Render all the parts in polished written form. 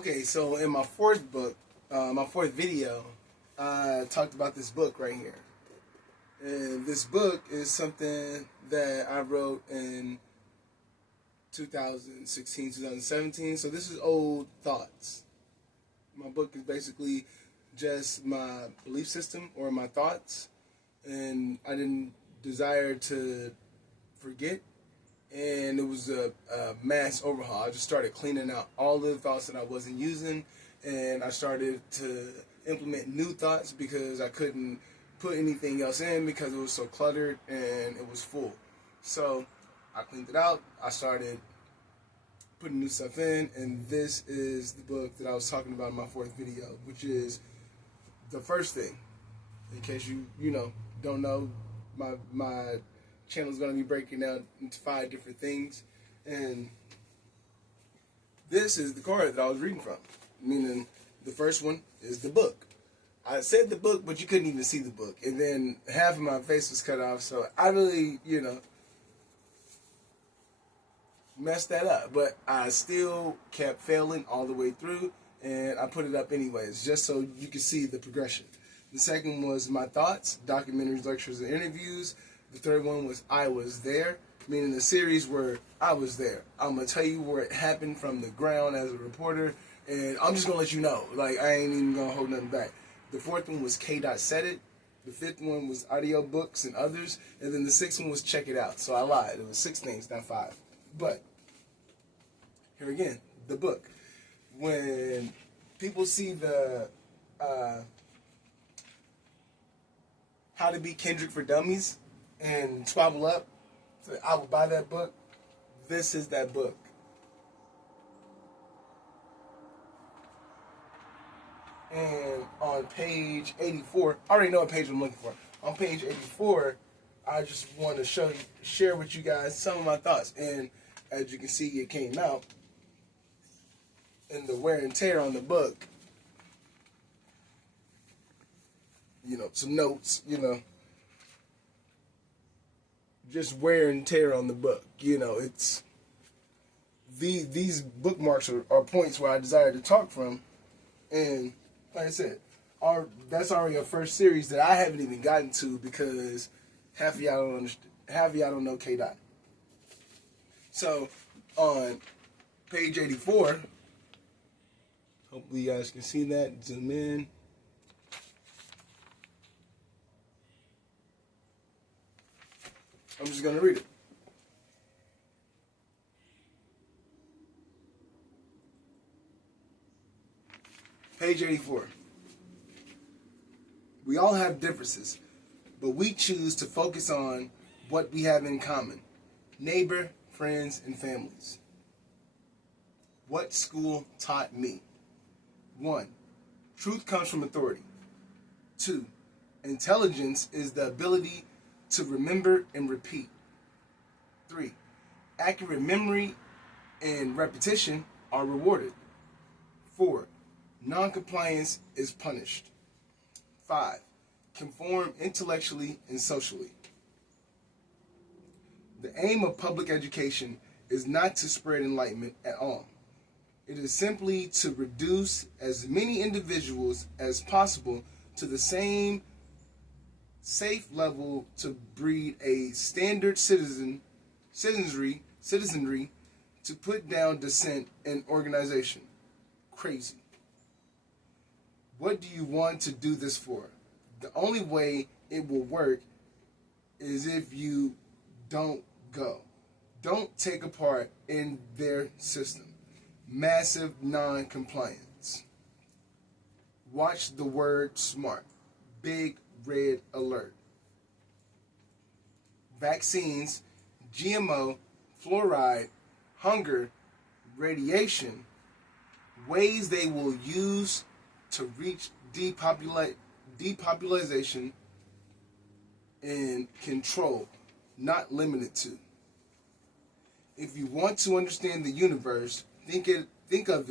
Okay, so in my fourth book, my fourth video, I talked about this book right here. And this book is something that I wrote in 2016, 2017. So this is old thoughts. My book is basically just my belief system or my thoughts. And I didn't desire to forget. And it was a mass overhaul. I just started cleaning out all the thoughts that I wasn't using, and I started to implement new thoughts because I couldn't put anything else in because it was so cluttered and it was full. So I cleaned it out. I started putting new stuff in, and this is the book that I was talking about in my fourth video, which is the first thing. In case you don't know, my channel is going to be breaking down into 5 different things, and this is the card that I was reading from, meaning the first one is the book. I said the book, but you couldn't even see the book, and then half of my face was cut off, so I really, messed that up, but I still kept failing all the way through, and I put it up anyways, just so you could see the progression. The second was my thoughts, documentaries, lectures, and interviews. The third one was I was there, meaning the series where I was there. I'm going to tell you where it happened from the ground as a reporter, and I'm just going to let you know. Like, I ain't even going to hold nothing back. The fourth one was KDOT said it. The fifth one was audio books and others. And then the sixth one was check it out. So I lied. It was 6 things, not 5. But, here again, the book. When people see the How to Be Kendrick for Dummies and Swabble Up, so I would buy that book. This is that book. And on page 84, I already know what page I'm looking for. On page 84, I just want to share with you guys some of my thoughts. And as you can see, it came out. And the wear and tear on the book, some notes, just wear and tear on the book. It's these bookmarks are points where I desire to talk from, and like I said, that's already a first series that I haven't even gotten to because half of y'all don't understand, half of y'all don't know KDOT. So on page 84, hopefully you guys can see that. Zoom in. I'm just going to read it. Page 84. We all have differences, but we choose to focus on what we have in common. Neighbor, friends, and families. What school taught me? 1. Truth comes from authority. 2. Intelligence is the ability to remember and repeat. 3. Accurate memory and repetition are rewarded. 4. Non-compliance is punished. 5. Conform intellectually and socially. The aim of public education is not to spread enlightenment at all. It is simply to reduce as many individuals as possible to the same safe level to breed a standard citizenry to put down dissent and organization. Crazy. What do you want to do this for? The only way it will work is if you don't go. Don't take a part in their system. Massive non-compliance. Watch the word SMART. Big red alert. Vaccines, GMO, fluoride, hunger, radiation, ways they will use to reach depopulation and control, not limited to. If you want to understand the universe, think of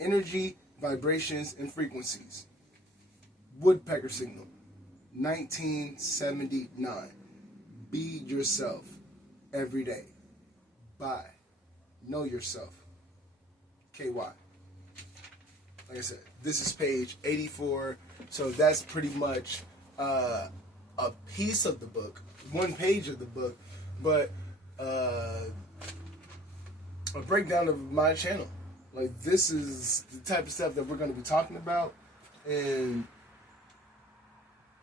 energy, vibrations, and frequencies. Woodpecker signal, 1979. Be yourself every day. Bye. Know yourself. KY. like I said, this is page 84. So that's pretty much a piece of the book, one page of the book, but a breakdown of my channel. Like, this is the type of stuff that we're going to be talking about. And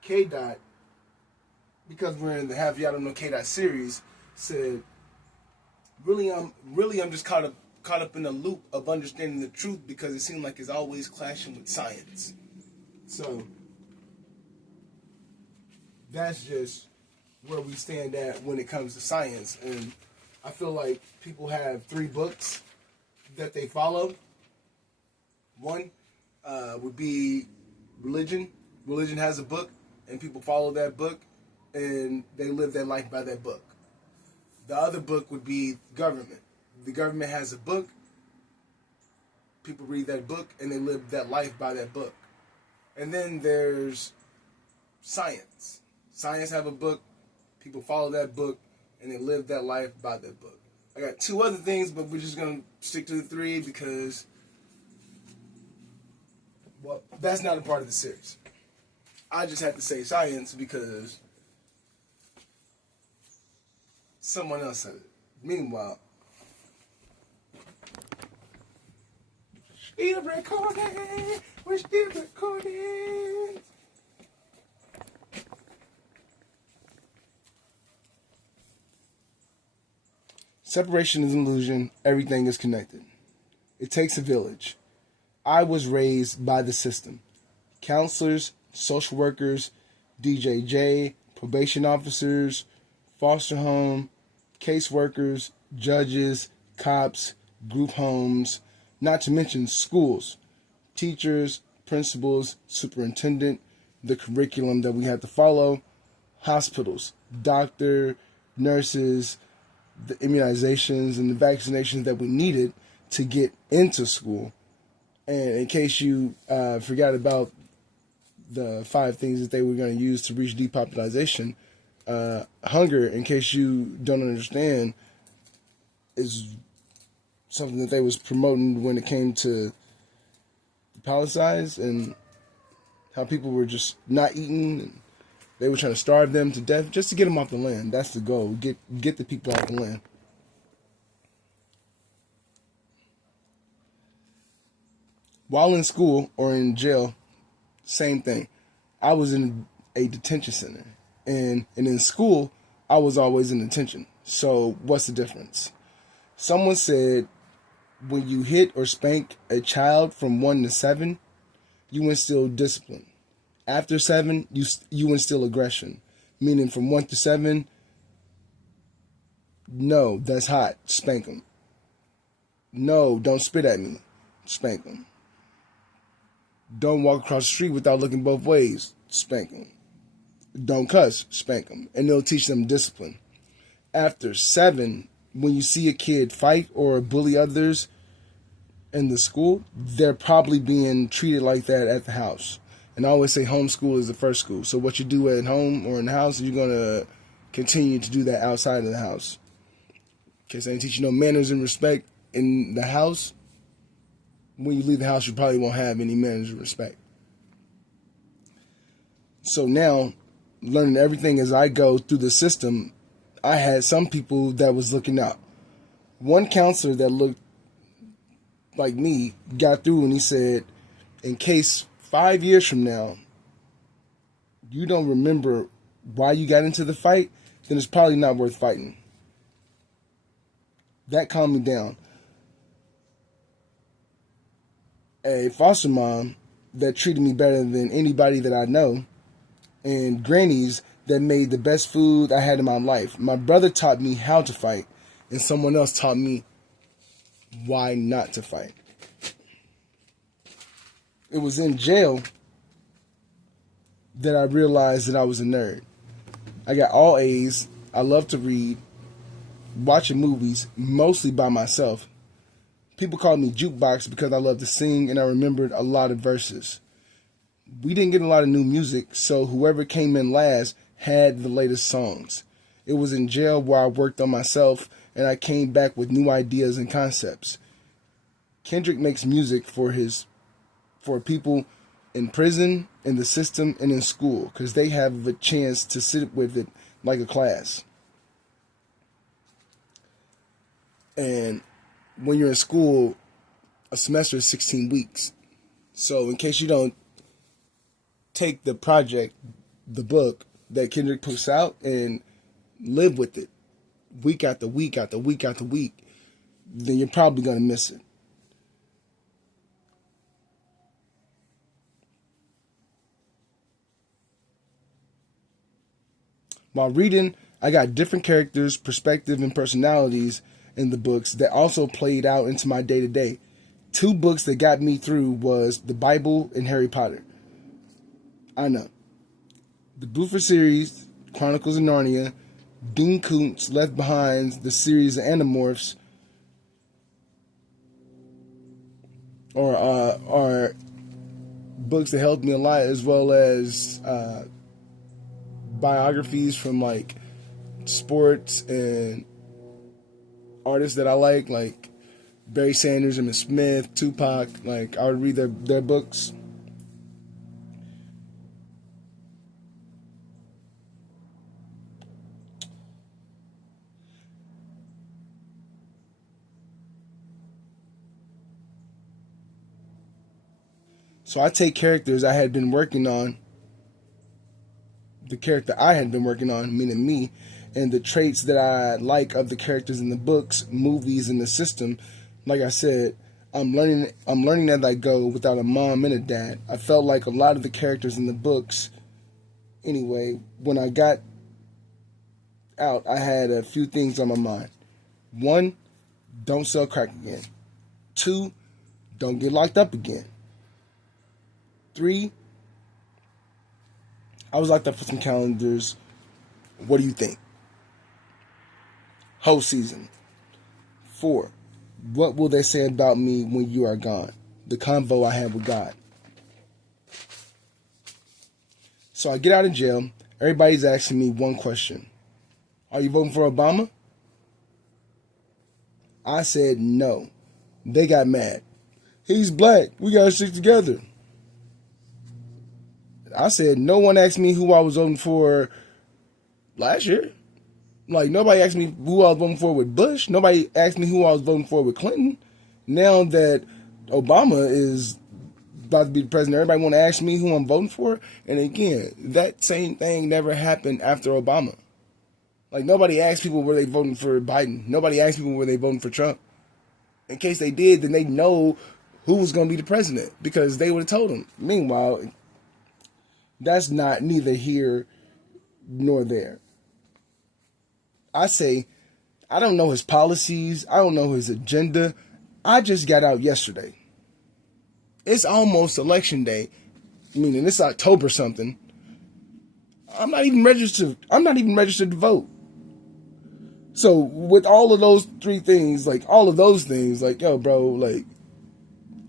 KDOT, because we're in the Half Y'all Don't Know KDOT series, said, I'm just caught up in a loop of understanding the truth because it seems like it's always clashing with science. So that's just where we stand at when it comes to science. And I feel like people have 3 books that they follow. One would be religion. Religion has a book, and people follow that book, and they live their life by that book. The other book would be government. The government has a book. People read that book, and they live that life by that book. And then there's science. Science have a book. People follow that book, and they live that life by that book. I got 2 other things, but we're just going to stick to the 3 because, well, that's not a part of the series. I just had to say science because someone else said it. Meanwhile, still recording. We're still recording. Separation is an illusion. Everything is connected. It takes a village. I was raised by the system. Counselors, social workers, DJJ, probation officers, foster home, caseworkers, judges, cops, group homes, not to mention schools, teachers, principals, superintendent, the curriculum that we have to follow, hospitals, doctor, nurses, the immunizations and the vaccinations that we needed to get into school. And in case you forgot about the 5 things that they were going to use to reach depopulation, hunger, in case you don't understand, is something that they was promoting when it came to the Palestines and how people were just not eating. And they were trying to starve them to death just to get them off the land. That's the goal. Get the people off the land. While in school or in jail, same thing. I was in a detention center. And in school, I was always in detention. So what's the difference? Someone said when you hit or spank a child from 1 to 7, you instill discipline. After 7, you instill aggression. Meaning from 1 to 7, no, that's hot, spank them. No, don't spit at me, spank them. Don't walk across the street without looking both ways, spank them. Don't cuss, spank them. And they'll teach them discipline. After 7, when you see a kid fight or bully others in the school, they're probably being treated like that at the house. And I always say homeschool is the first school. So what you do at home or in the house, you're going to continue to do that outside of the house. Okay, so they teach you no manners and respect in the house. When you leave the house, you probably won't have any manners and respect. So now, learning everything as I go through the system, I had some people that was looking out. One counselor that looked like me got through and he said, in case 5 years from now you don't remember why you got into the fight, then it's probably not worth fighting. That calmed me down. A foster mom that treated me better than anybody that I know, and grannies that made the best food I had in my life. My brother taught me how to fight, and someone else taught me why not to fight. It was in jail that I realized that I was a nerd. I got all A's. I love to read, watching movies, mostly by myself. People called me Jukebox because I love to sing and I remembered a lot of verses. We didn't get a lot of new music, so whoever came in last had the latest songs. It was in jail where I worked on myself and I came back with new ideas and concepts. Kendrick makes music for his for people in prison, in the system, and in school, because they have a chance to sit with it like a class. And when you're in school, a semester is 16 weeks. So in case you don't take the project, the book that Kendrick puts out, and live with it week after week after week after week, then you're probably going to miss it. While reading, I got different characters, perspective, and personalities in the books that also played out into my day-to-day. 2 books that got me through was the Bible and Harry Potter. I know. The Bluefer series, Chronicles of Narnia, Dean Koontz, Left Behind, the series of Animorphs, are books that helped me a lot, as well as biographies from like sports and artists that I like Barry Sanders, Emmitt Smith, Tupac. Like, I would read their books. So I take characters I had been working on, the character I had been working on, meaning me, and the traits that I like of the characters in the books, movies, and the system. Like I said, I'm learning as I go without a mom and a dad. I felt like a lot of the characters in the books, anyway, when I got out, I had a few things on my mind. 1, don't sell crack again. 2, don't get locked up again. 3, I was locked up for some calendars. What do you think? Whole season. 4, what will they say about me when you are gone? The convo I had with God. So I get out of jail. Everybody's asking me one question. Are you voting for Obama? I said no. They got mad. He's black. We got to stick together. I said no one asked me who I was voting for last year. Like, nobody asked me who I was voting for with Bush. Nobody asked me who I was voting for with Clinton. Now that Obama is about to be the president, everybody want to ask me who I'm voting for. And again, that same thing never happened after Obama. Like, nobody asked people were they voting for Biden. Nobody asked people were they voting for Trump. In case they did, then they know who was going to be the president, because they would have told them. Meanwhile, that's not neither here nor there. I say, I don't know his policies. I don't know his agenda. I just got out yesterday. It's almost election day, meaning it's October something. I'm not even registered to vote. So with all of those 3 things, like all of those things, like, yo, bro, like,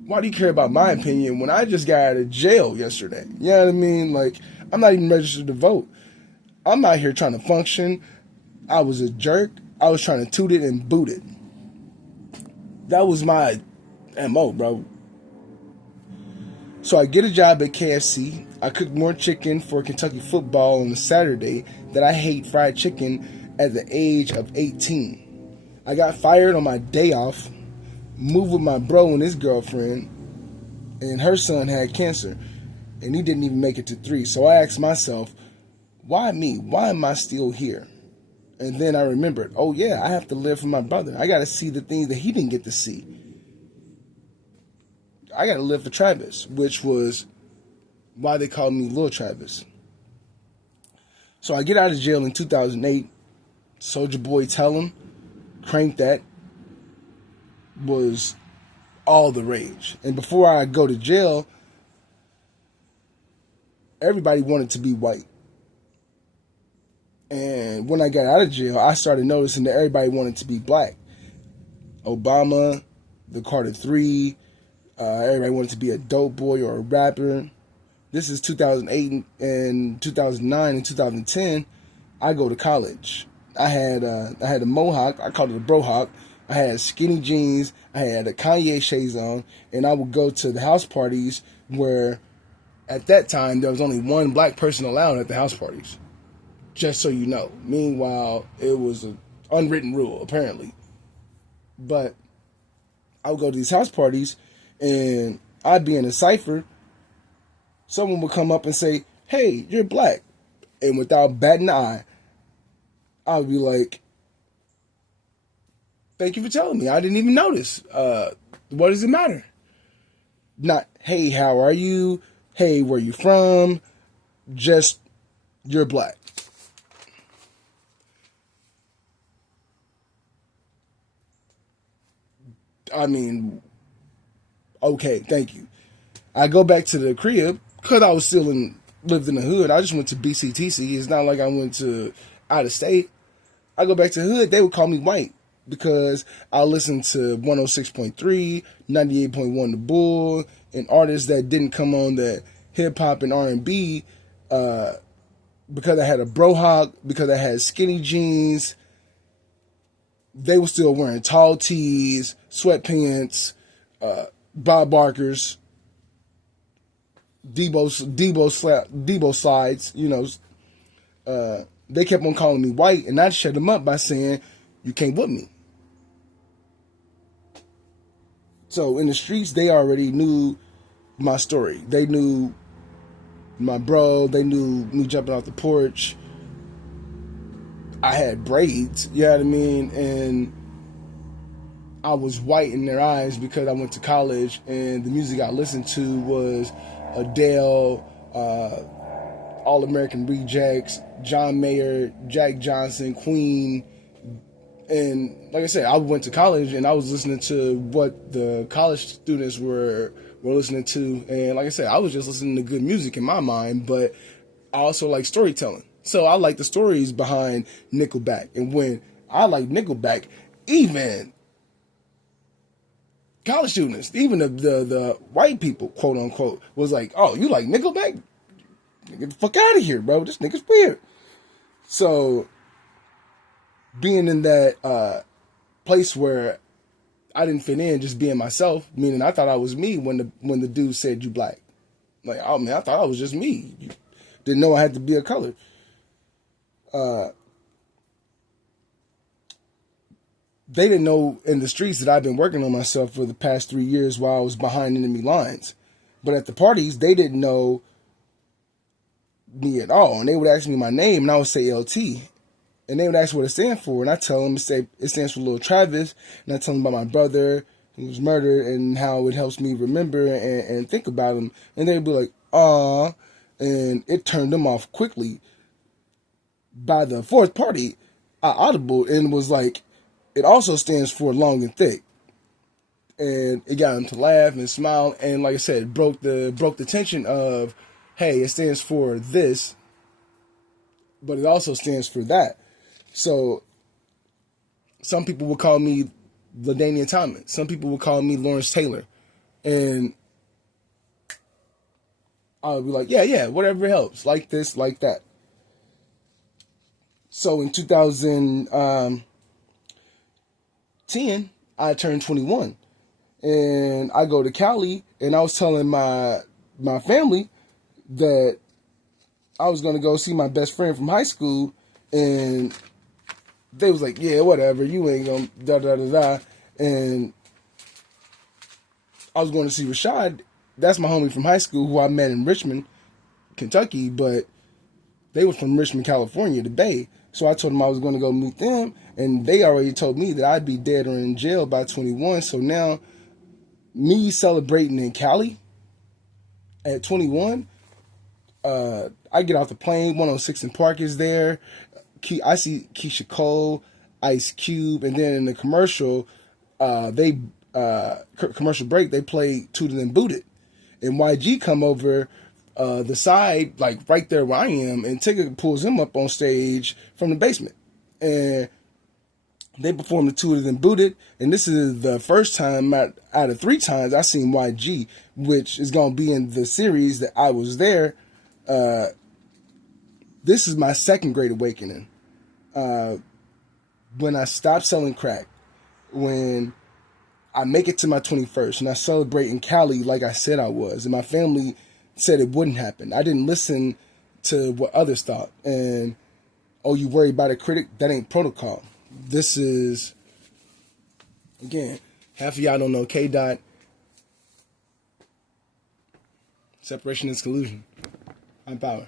why do you care about my opinion when I just got out of jail yesterday? You know what I mean? Like, I'm not even registered to vote. I'm out here trying to function. I was a jerk. I was trying to toot it and boot it. That was my MO, bro. So I get a job at KFC. I cook more chicken for Kentucky football on a Saturday that I hate fried chicken at the age of 18. I got fired on my day off, moved with my bro and his girlfriend, and her son had cancer, and he didn't even make it to 3. So I asked myself, why me? Why am I still here? And then I remembered, oh yeah, I have to live for my brother. I got to see the things that he didn't get to see. I got to live for Travis, which was why they called me Lil Travis. So I get out of jail in 2008. Soulja Boy Tell 'Em, Crank That was all the rage. And before I go to jail, everybody wanted to be white. And when I got out of jail, I started noticing that everybody wanted to be black. Obama, the Carter 3, everybody wanted to be a dope boy or a rapper. This is 2008 and 2009 and 2010. I go to college. I had a mohawk. I called it a brohawk. I had skinny jeans. I had a Kanye shades on, and I would go to the house parties where at that time there was only one black person allowed at the house parties. Just so you know. Meanwhile, it was an unwritten rule, apparently. But I would go to these house parties, and I'd be in a cipher. Someone would come up and say, "Hey, you're black." And without batting an eye, I would be like, "Thank you for telling me. I didn't even notice. What does it matter?" Not, "Hey, how are you? Hey, where you from?" Just, "You're black." I mean, okay, thank you. I go back to the crib because I was still lived in the hood. I just went to BCTC. It's not like I went to out of state. I go back to the hood. They would call me white because I listened to 106.3, 98.1 The Bull, and artists that didn't come on the hip hop and R&B because I had a brohawk, because I had skinny jeans. They were still wearing tall tees, sweatpants, Bob Barkers, Debo slides. You know, they kept on calling me white, and I shut them up by saying, "You can't whip me." So in the streets, they already knew my story. They knew my bro. They knew me jumping off the porch. I had braids, you know what I mean? And I was white in their eyes because I went to college and the music I listened to was Adele, All American Rejects, John Mayer, Jack Johnson, Queen. And like I said, I went to college and I was listening to what the college students were listening to. And like I said, I was just listening to good music in my mind, but I also like storytelling. So I like the stories behind Nickelback. And when I like Nickelback, even college students, even the white people, quote unquote, was like, "Oh, you like Nickelback? Get the fuck out of here, bro. This nigga's weird." So being in that place where I didn't fit in, just being myself, meaning I thought I was me when the dude said you black. Like, oh man, I thought I was just me. You didn't know I had to be a color. They didn't know in the streets that I've been working on myself for the past 3 years while I was behind enemy lines. But at the parties, they didn't know me at all. And they would ask me my name, and I would say LT. And they would ask what it stands for. And I tell them it stands for Little Travis. And I tell them about my brother who was murdered and how it helps me remember and think about him. And they'd be like, "Aw." And it turned them off quickly. By the fourth party, I audible and was like, it also stands for long and thick. And it got them to laugh and smile. And like I said, broke the tension of, hey, it stands for this, but it also stands for that. So some people would call me LaDainian Thomas. Some people would call me Lawrence Taylor. And I would be like, yeah, whatever helps. Like this, like that. So in 2010, I turned 21. And I go to Cali, and I was telling my family that I was going to go see my best friend from high school, and they was like, "Yeah, whatever, you ain't going to da-da-da-da." And I was going to see Rashad. That's my homie from high school who I met in Richmond, Kentucky, but they was from Richmond, California, the Bay. So I told them I was going to go meet them, and they already told me that I'd be dead or in jail by 21. So now, me celebrating in Cali at 21, I get off the plane, 106 in Park is there. I see Keisha Cole, Ice Cube, and then in the commercial, commercial break, they play Tooted and Booted. And YG come over the side, like right there where I am, and Tigger pulls him up on stage from the basement. And they performed the Tooted and Booted, and this is the first time out of 3 times I seen YG, which is going to be in the series that I was there. This is my second great awakening. When I stopped selling crack, when I make it to my 21st and I celebrate in Cali like I said I was. And my family said it wouldn't happen. I didn't listen to what others thought. And, oh, you worry about a critic? That ain't protocol. This is, again, half of y'all don't know KDOT. Separation is collusion. High power.